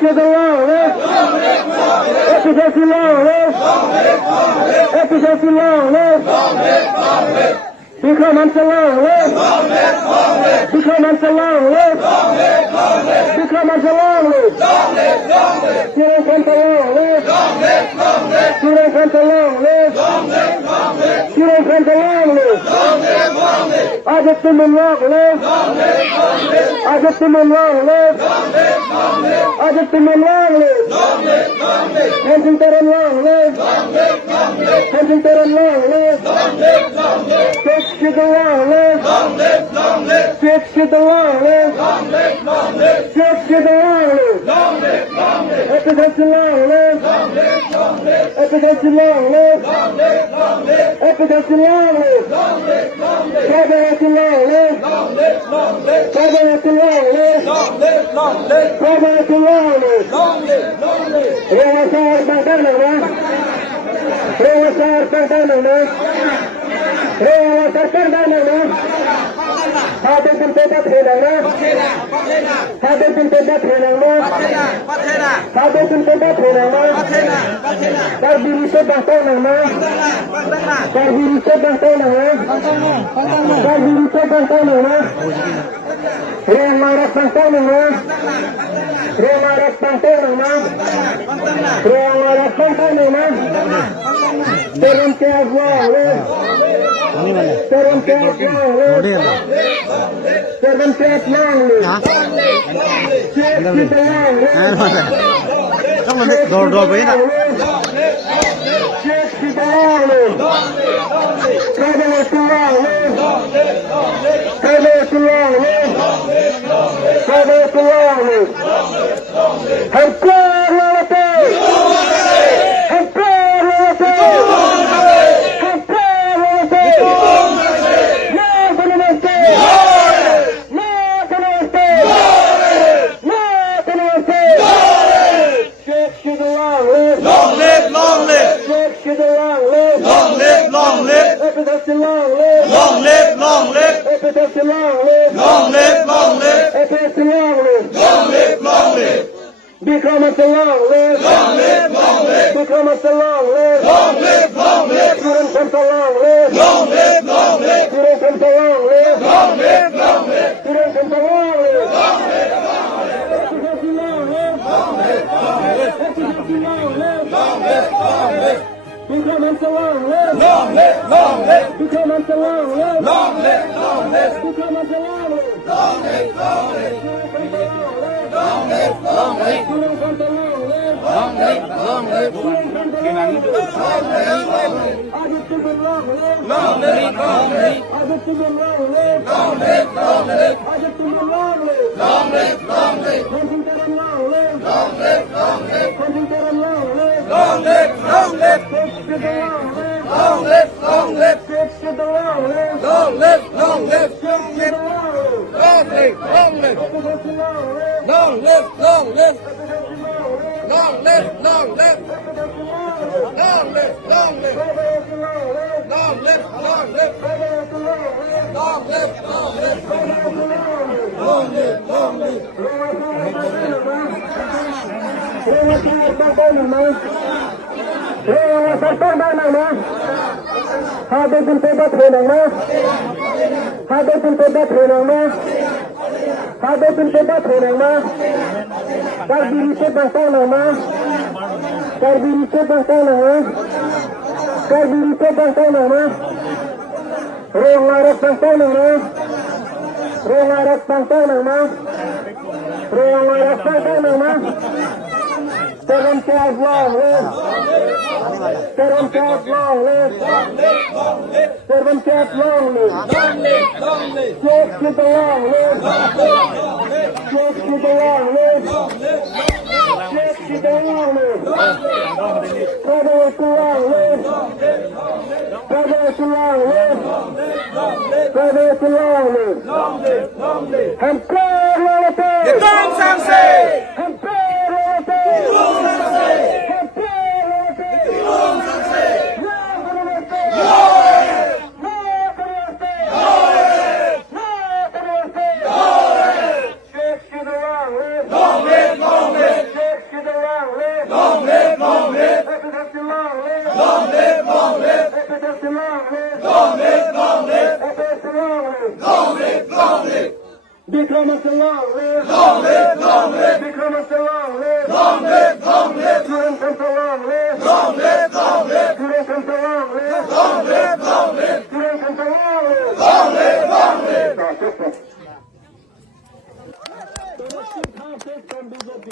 to the longest. Efficacy longest. Efficacy longest. Become unto longest. Become unto longest. Become unto longest. Students unto longest. Students unto longest. Students unto longest. I get them in longest. I get them in longest. I get them in longest. Huntington and longest. Huntington and longest. Six to the longest. Six to the longest. Six to the longest. Efficacy longest. Efficacy longest. Efficacy longest. Efficacy longest. Efficacy longest. Efficacy longest. Rewasar Pantana. Rewasar Pantana. Rewasar Pantana. Hati pun tidak hilang. Hati pun tidak hilang. Hati pun tidak hilang. Karbiri sedang tanah. Karbiri sedang tanah. Karbiri sedang tanah. Yang marah tanah. Yang marah tanah. Yang marah tanah. Turun ke awal. Turun ke awal. Turun ke awal. Kamu dor begini. Efficacy long live. Long live, long live. Efficacy long live. Long live, long live. Efficacy long live. Long live, long live. Become a long live. Long live, long live. Become a long live. Long live, long live. Students come to long live. Long live, long live. Students come to long live. Long live, long live. Students come to long live. Long live, long live. Efficacy long live. Long live, long live. Efficacy long live. Long live, long live. Become a long live. Long live, long live. Become a long live. Long live, long live. Become a long live. Long live, long live. Long live, long live. Students come to long live. Long live, long live. Students come to long live. I get to be long live. Long live, long live. I get to be long live. Long live, long live. I get to be long live. Long live, long live. Huntington and long live. Long live, long live. Huntington and long live. Long live, long live. Six to the long live. Long live, long live. Six to the long live. Long live, long live. Six to the long live. Long live, long live. Efficacy long live. Long live, long live. Efficacy long live. Long live, long live. Efficacy long live. Long live, long live. Efficacy long live. Long live, long live. Efficacy long live. Long live, long live. Efficacy long live. Long live, long live. Hati pun tidak hilang. Hati pun tidak hilang. Hati pun tidak hilang. Karbiri sedang tanah. Karbiri sedang tanah. Karbiri sedang tanah. Ruang larat tanah. Ruang larat tanah. Ruang larat tanah. Turun ke long live. Turun ke long live. Turun ke long live. Six to the long live. Six to the long live. Six to the long live. Cover to long live. Cover to long live. Cover to long live. Hampir lelaki. Hitam Samsi. Hampir lelaki. Long live, long live. long live! Long live! Long live! Vikramaditya long live! Long live! Long live! Surendra long live! Long live! Long live! Surendra long live! Long live! Long live! Surendra long live! Long live! Long live! From BJP.